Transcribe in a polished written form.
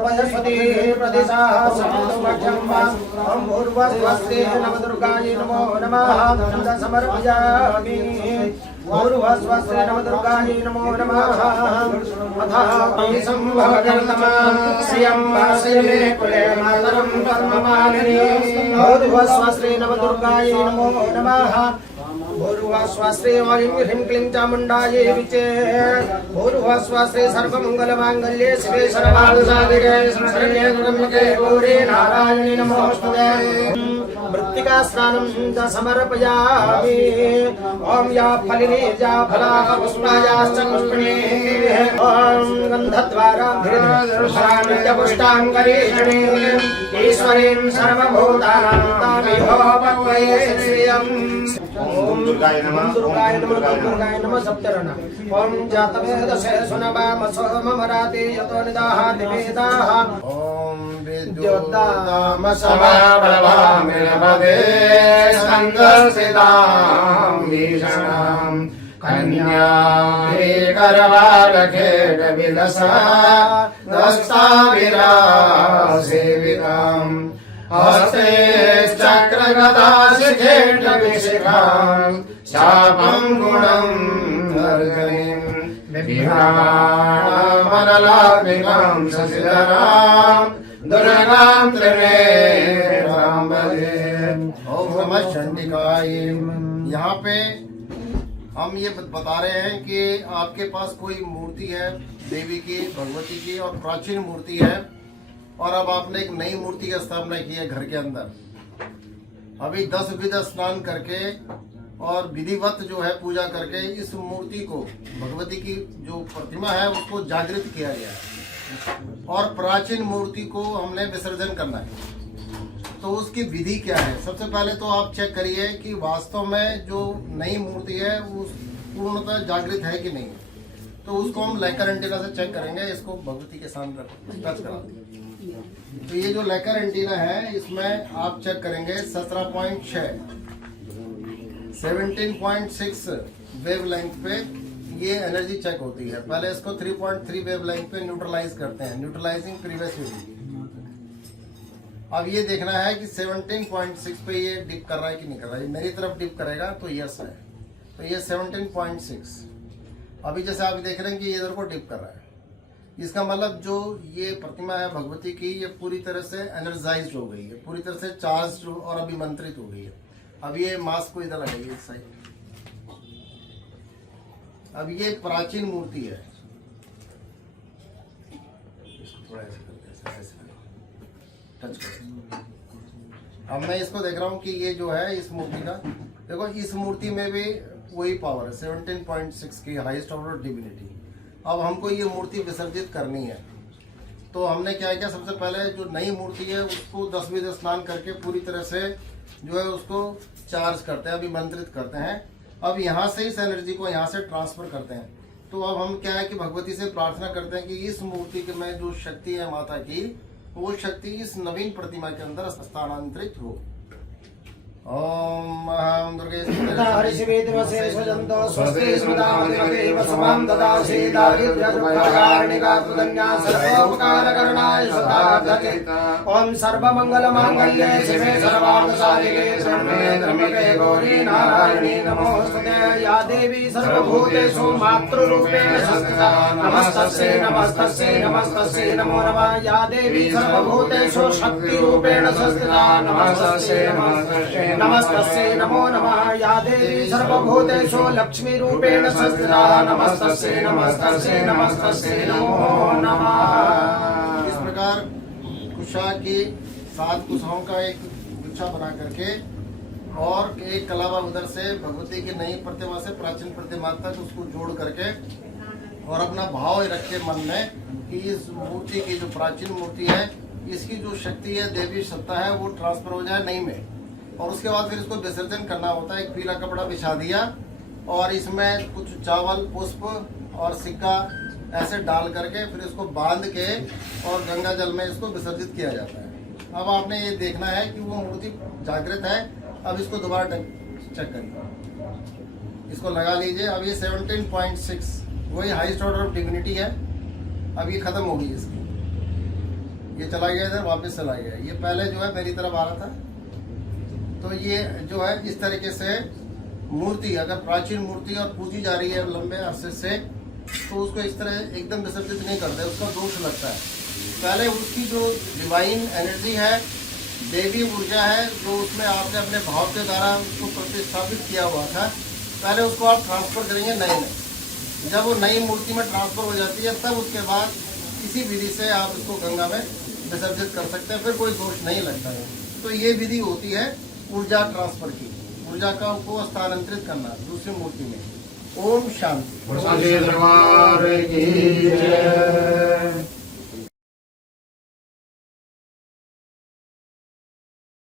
वयस्पति प्रदिशः ॐ भूर्भुवस्वस्ति नवदुर्गायै नमो नमः समर्पयामि भूर्भुवस्वस्ति नवदुर्गायै नमो नमः अथः संभवगर्तमा श्रियं वासये कुले मातरं परममालिनी भूर्भुवस्वस्ति नवदुर्गायै नमो नमः भूर्भुवस्वस्ति ह्रीं ह्रीं क्लीं चामुण्डायै विचे भूर्भुवस्वस्ति सर्वमङ्गलमाङ्गल्ये शिवे सर्वार्थसाधिके शरण्ये त्र्यम्बके गौरी नारायणी नमोस्तुते मृत्तिका स्नानं च समर्पयामि ॐ या फलिनी या फलाः पुष्पायाश्च पुष्पिणी ॐ गन्धद्वारां पुष्टाङ्गरीषणी ईश्वरीं सर्वभूतानां तामिहोपक्वये श्रियम् ओम दुर्गाय नमः दुर्गाय नमः दुर्गाय नमः सप्तरण ओम जातवेदसे सुनवामसो ममराति यतो निदाहाति वेदाः ओम विद्योत्तामसमाभवामिरभवे सन्दर्शितां भीषणां कन्यां करवालखेटविलसा दस्ताभिरासेविताम् हस्ते चक्रगदाशिखेटविशिखां शापं गुणं अर्जनीं विभ्राणामनलात्मिकां शशिधरां दुर्गां त्रिनेत्रां भजे। ओम नमः चंडिकाय। यहाँ पे हम ये बता रहे हैं कि आपके पास कोई मूर्ति है देवी की, भगवती की, और प्राचीन मूर्ति है, और अब आपने एक नई मूर्ति की स्थापना की है घर के अंदर। अभी 10 विध स्नान करके और विधिवत जो है पूजा करके इस मूर्ति को, भगवती की जो प्रतिमा है उसको जागृत किया गया है, और प्राचीन मूर्ति को हमने विसर्जन करना है। तो उसकी विधि क्या है? सबसे पहले तो आप चेक करिए कि वास्तव में जो नई मूर्ति है वो पूर्णतः जागृत है कि नहीं। तो उसको हम लेकर एंटीना से चेक करेंगे। इसको भगवती के सामने टच करा देंगे। तो ये जो लेकर एंटीना है इसमें आप चेक करेंगे 17.6 17.6 वेवलेंथ पे ये एनर्जी चेक होती है। पहले इसको 3.3 वेवलेंथ पे न्यूट्रलाइज करते हैं, न्यूट्रलाइजिंग प्रीवियस यूनिट। अब ये देखना है कि 17.6 पे ये डिप कर रहा है कि नहीं कर रहा है। मेरी तरफ डिप करेगा तो यस है, तो ये 17.6। अभी जैसे आप देख रहे हैं कि ये इधर को डिप कर रहा है, इसका मतलब जो ये प्रतिमा है भगवती की ये पूरी तरह से एनर्जाइज्ड हो गई है, पूरी तरह से चार्ज और अभिमंत्रित हो गई है। अब ये मास्क को इधर लगाइए इस साइड। अब ये प्राचीन मूर्ति है, थोड़ा ऐसे टच करो। अब मैं इसको देख रहा हूँ कि ये जो है इस मूर्ति का, देखो इस मूर्ति में भी वही पावर है 17.6 की हाईएस्ट ऑर्डर डिविनिटी। अब हमको ये मूर्ति विसर्जित करनी है, तो हमने क्या किया, सबसे पहले जो नई मूर्ति है उसको 10 बजे स्नान करके पूरी तरह से जो है उसको चार्ज करते हैं, अभिमंत्रित करते हैं। अब यहाँ से इस एनर्जी को यहाँ से ट्रांसफर करते हैं। तो अब हम क्या है कि भगवती से प्रार्थना करते हैं कि इस मूर्ति के में जो शक्ति है माता की, वो शक्ति इस नवीन प्रतिमा के अंदर स्थानांतरित हो। ओम अहं दुर्गे हरिशिवेदिवसे स्वजन्तो स्वस्ति स्मृतामदेव समां ददासि दारिद्र्यदुःखकारणिका तुदन्या सर्वोपकारकरणाय सदाधते। ओम सर्वमङ्गलमाङ्गल्ये शिवे सर्वार्थसाधिके शरण्ये त्र्यम्बके गौरी नारायणी नमोस्तुते। या देवी सर्वभूतेषु मातृरूपेण संस्थिता नमस्तस्यै नमस्तस्यै नमस्तस्यै नमो नमः। या देवी सर्वभूतेषु शक्तिरूपेण संस्थिता नमस्तस्यै नमस्तस्यै नमस्तस्यै नमो नमः। या देवी सर्वभूतेषु लक्ष्मी रूपेण संस्थिता नमस्तस्यै नमस्तस्यै नमस्तस्यै नमो नमः। इस प्रकार कुशा की 7 कुशाओं का एक गुच्छा बना करके और एक कलावा उधर से भगवती की नई प्रतिमा से प्राचीन प्रतिमा तक उसको जोड़ करके और अपना भाव रखे मन में कि इस मूर्ति की जो प्राचीन मूर्ति है इसकी जो शक्ति है, देवी सत्ता है, वो ट्रांसफर हो जाए नई में। और उसके बाद फिर इसको विसर्जन करना होता है। एक पीला कपड़ा बिछा दिया और इसमें कुछ चावल, पुष्प और सिक्का ऐसे डाल करके फिर इसको बांध के और गंगा जल में इसको विसर्जित किया जाता है। अब आपने ये देखना है कि वो मूर्ति जागृत है। अब इसको दोबारा चेक करिए, इसको लगा लीजिए। अब ये 17.6 वही हाईएस्ट ऑर्डर ऑफ डिविनिटी है। अब ये खत्म हो गई इसकी, ये चला गया इधर, वापस चला गया। ये पहले जो है मेरी तरफ आ रहा था। तो ये जो है इस तरीके से मूर्ति, अगर प्राचीन मूर्ति और पूजी जा रही है लंबे अरसे से, तो उसको इस तरह एकदम विसर्जित नहीं करते, उसका दोष लगता है। पहले उसकी जो डिवाइन एनर्जी है, देवी ऊर्जा है, जो उसमें आपने अपने भाव के द्वारा उसको प्रतिस्थापित किया हुआ था, पहले उसको आप ट्रांसफर करेंगे नए में। जब वो नई मूर्ति में ट्रांसफर हो जाती है, तब उसके बाद इसी विधि से आप इसको गंगा में विसर्जित कर सकते हैं, फिर कोई दोष नहीं लगता है। तो ये विधि होती है ऊर्जा ट्रांसफर की, ऊर्जा का को स्थानांतरित करना दूसरी मूर्ति में। ओम शांति।